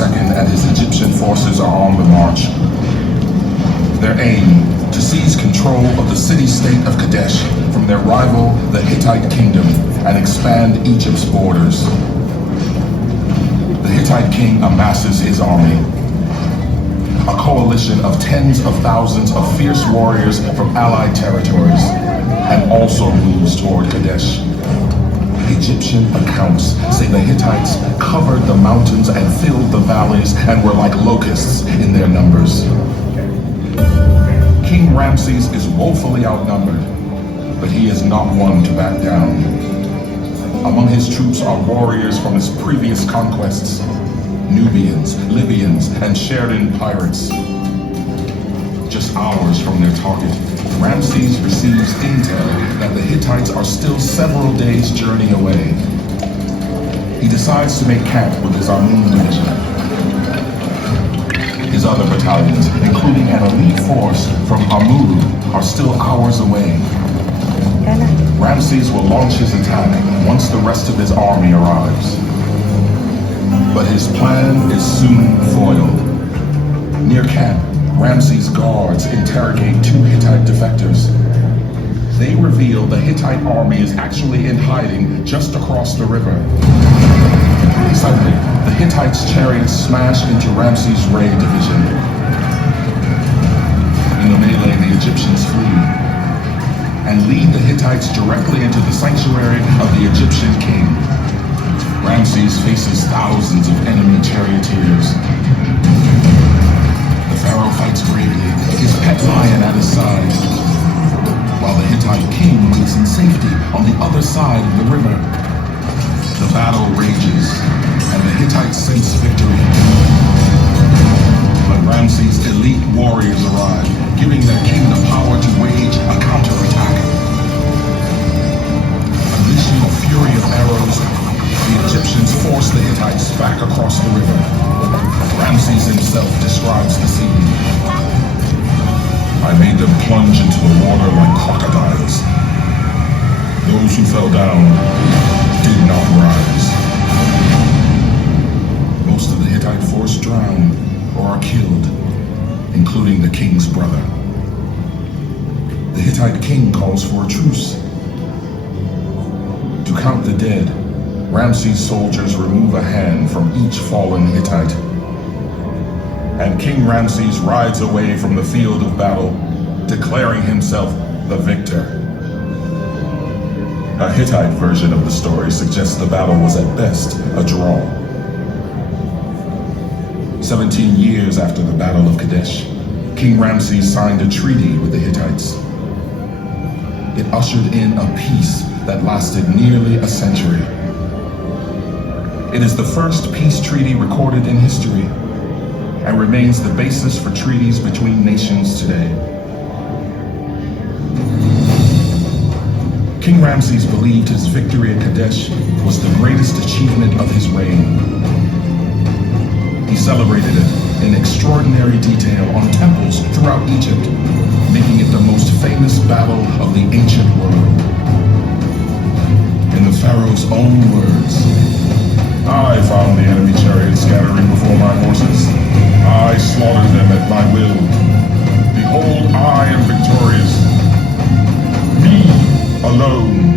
II and his Egyptian forces are on the march. Their aim, to seize control of the city-state of Kadesh from their rival, the Hittite kingdom, and expand Egypt's borders. The Hittite king amasses his army, a coalition of tens of thousands of fierce warriors from allied territories, and also moves toward Kadesh. Egyptian accounts say the Hittites covered the mountains and filled the valleys and were like locusts in their numbers. King Ramses is woefully outnumbered, but he is not one to back down. Among his troops are warriors from his previous conquests, Nubians, Libyans, and shared-in pirates. Just hours from their target, Ramses receives intel that the Hittites are still several days' journey away. He decides to make camp with his Amun division. His other battalions, including an elite force from Amun, are still hours away. Ramses will launch his attack once the rest of his army arrives. But his plan is soon foiled. Near camp, Ramses' guards interrogate two Hittite defectors. They reveal the Hittite army is actually in hiding just across the river. Suddenly, the Hittites' chariots smash into Ramses' raid division. In the melee, the Egyptians flee and lead the Hittites directly into the sanctuary of the Egyptian king. Ramses faces thousands of enemy charioteers. The pharaoh fights bravely, his pet lion at his side, while the Hittite king waits in safety on the other side of the river. The battle rages, and the Hittites sense victory. But Ramses' elite warriors arrive, giving their king the power to wage a counterattack. Unleashing a fury of arrows, the Egyptians force the Hittites back across the river. Ramses himself describes the scene. I made them plunge into the water like crocodiles. Those who fell down did not rise. Most of the Hittite force drown or are killed, including the king's brother. The Hittite king calls for a truce. To count the dead, Ramses' soldiers remove a hand from each fallen Hittite. And King Ramses rides away from the field of battle, declaring himself the victor. A Hittite version of the story suggests the battle was at best a draw. 17 years after the Battle of Kadesh, King Ramses signed a treaty with the Hittites. It ushered in a peace that lasted nearly a century. It is the first peace treaty recorded in history and remains the basis for treaties between nations today. King Ramses believed his victory at Kadesh was the greatest achievement of his reign. He celebrated it in extraordinary detail on temples throughout Egypt, making it the most famous battle of the ancient world. In the pharaoh's own words, I found the enemy chariots scattering before my horses. I slaughtered them at my will. Behold, I am victorious. Me alone.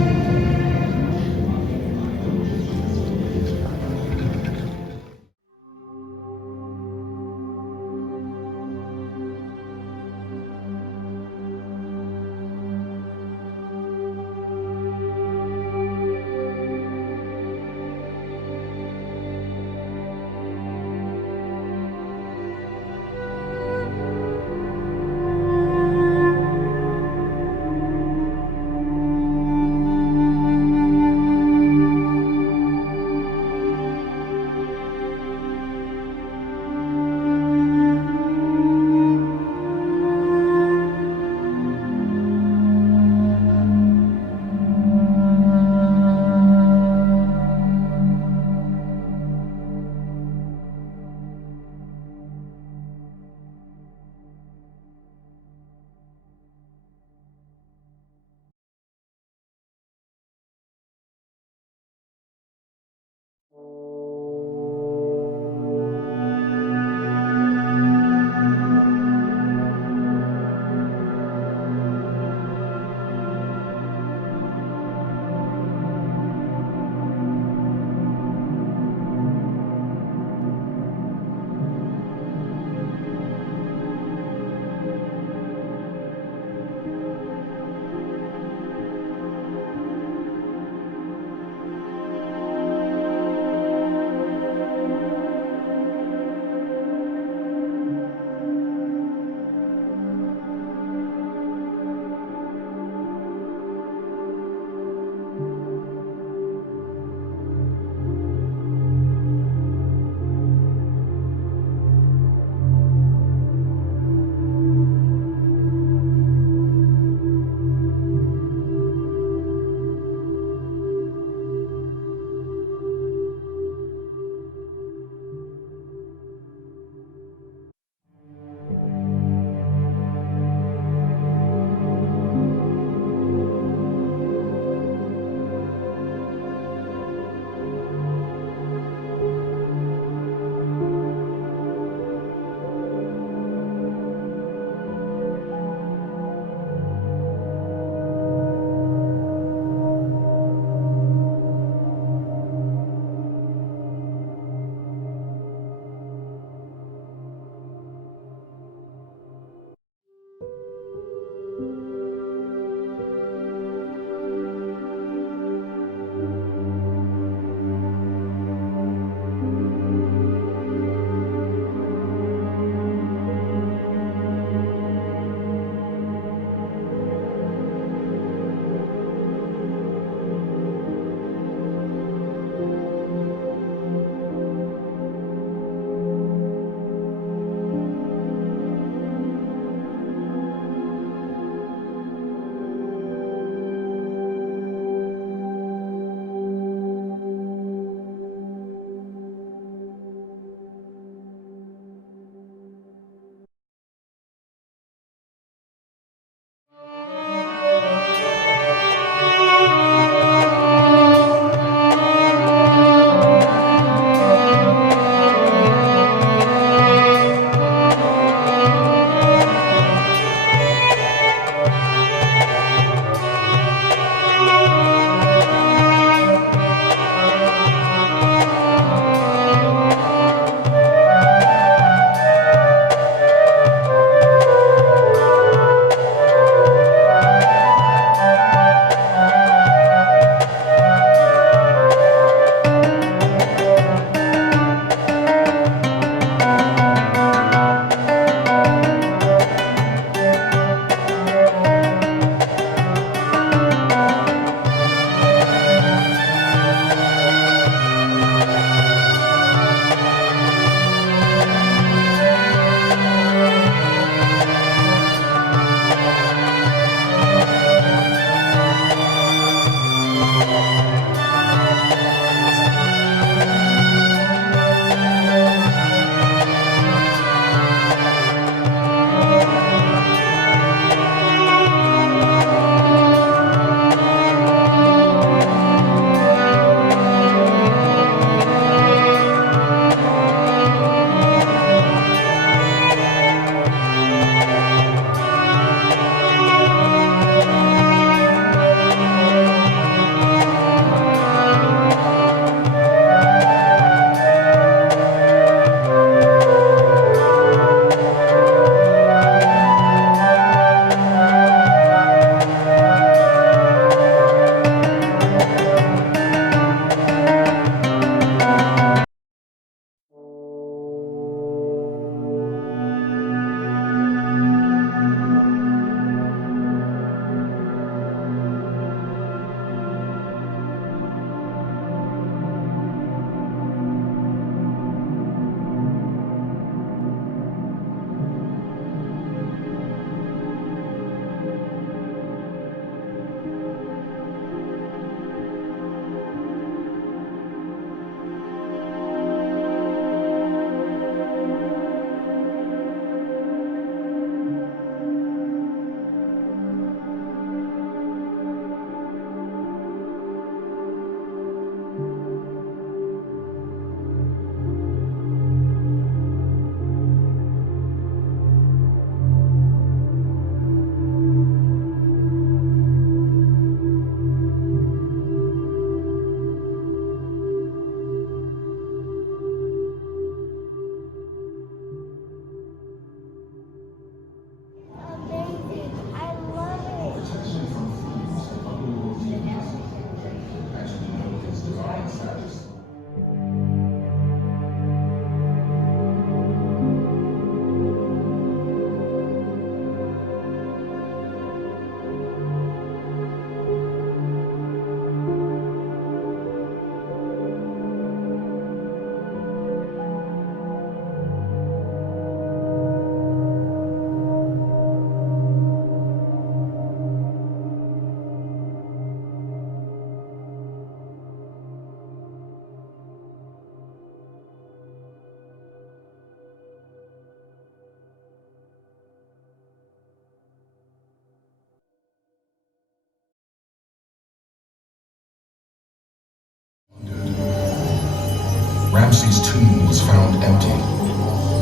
Ramses' tomb was found empty.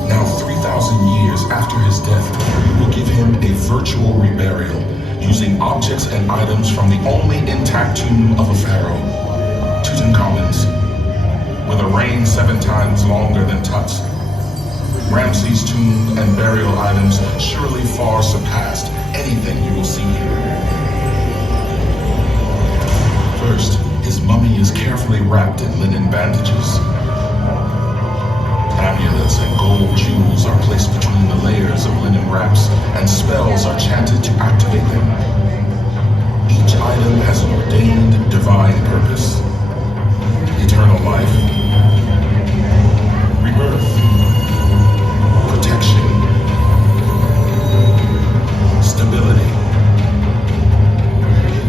Now 3,000 years after his death, we will give him a virtual reburial using objects and items from the only intact tomb of a pharaoh, Tutankhamun's. With a reign 7 times longer than Tut's, Ramses' tomb and burial items surely far surpassed anything you will see here. First, his mummy is carefully wrapped in linen bandages. Amulets and gold jewels are placed between the layers of linen wraps, and spells are chanted to activate them. Each item has an ordained divine purpose. Eternal life, rebirth, protection, stability,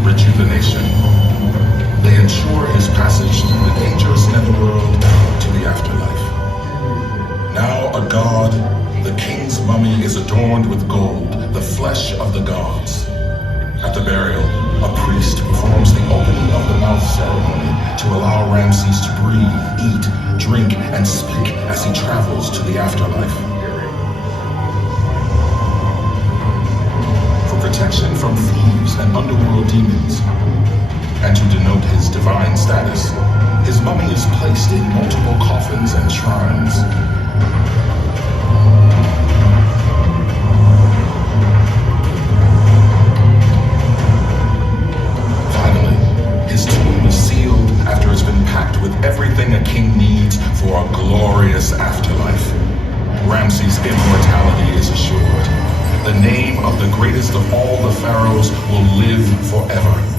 rejuvenation. They ensure his passage through the dangerous netherworld to the afterlife. Now a god, the king's mummy is adorned with gold, the flesh of the gods. At the burial, a priest performs the opening of the mouth ceremony to allow Ramses to breathe, eat, drink, and speak as he travels to the afterlife. For protection from thieves and underworld demons, and to denote his divine status, his mummy is placed in multiple coffins and shrines. Everything a king needs for a glorious afterlife. Ramses' immortality is assured. The name of the greatest of all the pharaohs will live forever.